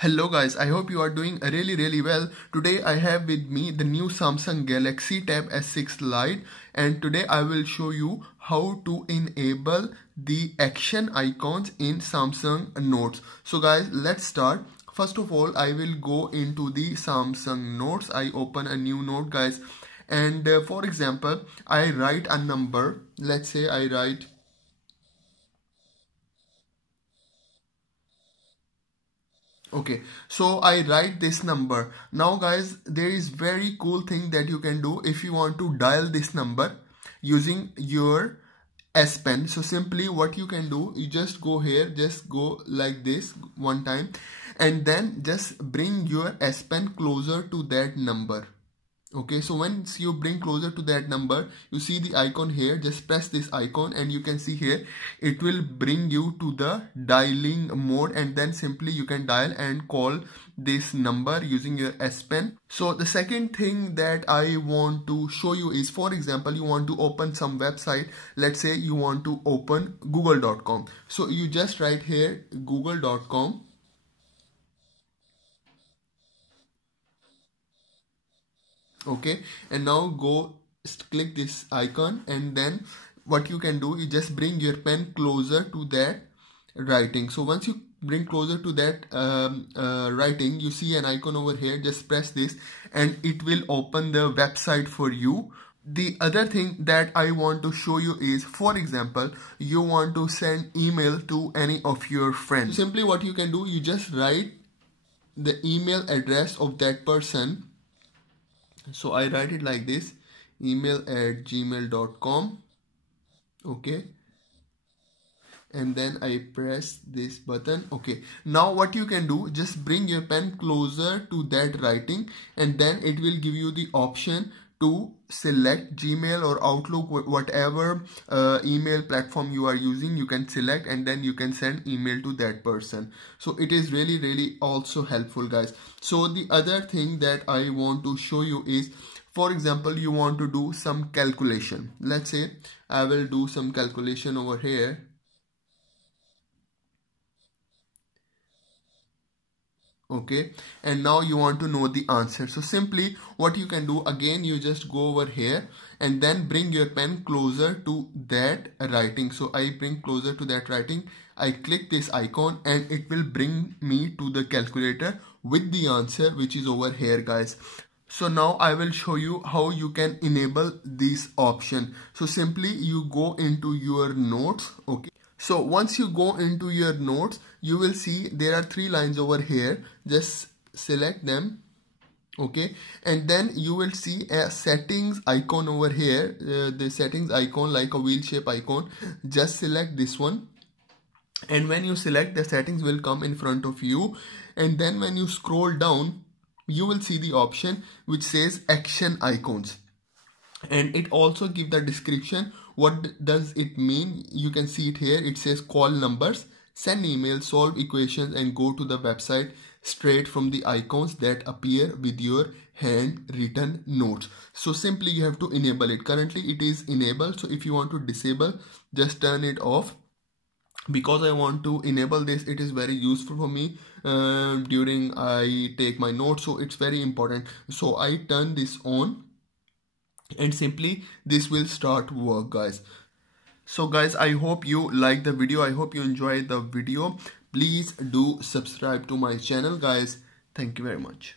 Hello guys, I hope you are doing really well. Today I have with me the new Samsung Galaxy Tab S6 Lite, and today I will show you how to enable the action icons in Samsung Notes. So guys, let's start. First of all, I will go into the Samsung Notes. I open a new note guys, and for example, I write a number. Let's say I write Okay, so I write this number. Now guys, there is very cool thing that you can do if you want to dial this number using your S Pen. So simply what you can do, you just go here, just go like this one time, and then just bring your S Pen closer to that number. Okay, so once you bring closer to that number, you see the icon here, just press this icon and you can see here, it will bring you to the dialing mode, and then simply you can dial and call this number using your S Pen. So the second thing that I want to show you is, for example, you want to open some website. Let's say you want to open google.com. So you just write here google.com. Okay, and now click this icon, and then what you can do is just bring your pen closer to that writing. So once you bring closer to that writing, you see an icon over here, just press this and it will open the website for you. The other thing that I want to show you is, for example, you want to send email to any of your friends. So simply what you can do, you just write the email address of that person. So I write it like this, email@gmail.com. okay, and then I press this button. Okay, now what you can do, just bring your pen closer to that writing, and then it will give you the option to select Gmail or Outlook, whatever email platform you are using, you can select, and then you can send email to that person. So it is really also helpful guys. So the other thing that I want to show you is, for example, you want to do some calculation. Let's say I will do some calculation over here. Okay, and now you want to know the answer. So simply what you can do, again, you just go over here and then bring your pen closer to that writing. So I bring closer to that writing, I click this icon, and it will bring me to the calculator with the answer, which is over here guys. So now I will show you how you can enable this option. So simply you go into your notes. Okay, so once you go into your notes, you will see there are three lines over here. Just select them. Okay, and then you will see a settings icon over here, the settings icon, like a wheel shape icon. Just select this one, and when you select, the settings will come in front of you, and then when you scroll down, you will see the option which says action icons, and it also give the description. What does it mean? You can see it here. It says call numbers, send emails, solve equations, and go to the website straight from the icons that appear with your handwritten notes. So simply you have to enable it. Currently it is enabled, so if you want to disable, just turn it off. Because I want to enable this, it is very useful for me during I take my notes, so it's very important. So I turn this on, and simply this will start work guys. So guys, I hope you like the video, I hope you enjoyed the video. Please do subscribe to my channel guys. Thank you very much.